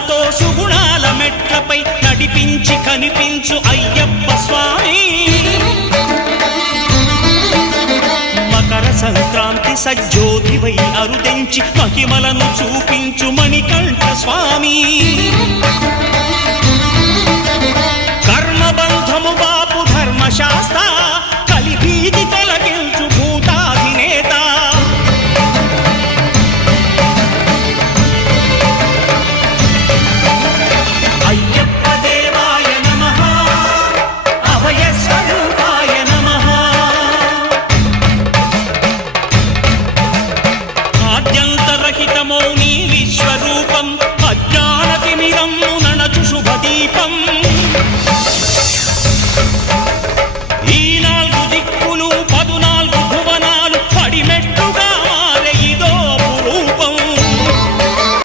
సుగుణాలతో సుగుణాల మెట్లపై నడిపించి కనిపించు అయ్యప్ప స్వామి మకర సంక్రాంతి సజ్జోతివై అరుదెంచి మహిమలను చూపించు మణికంఠ స్వామి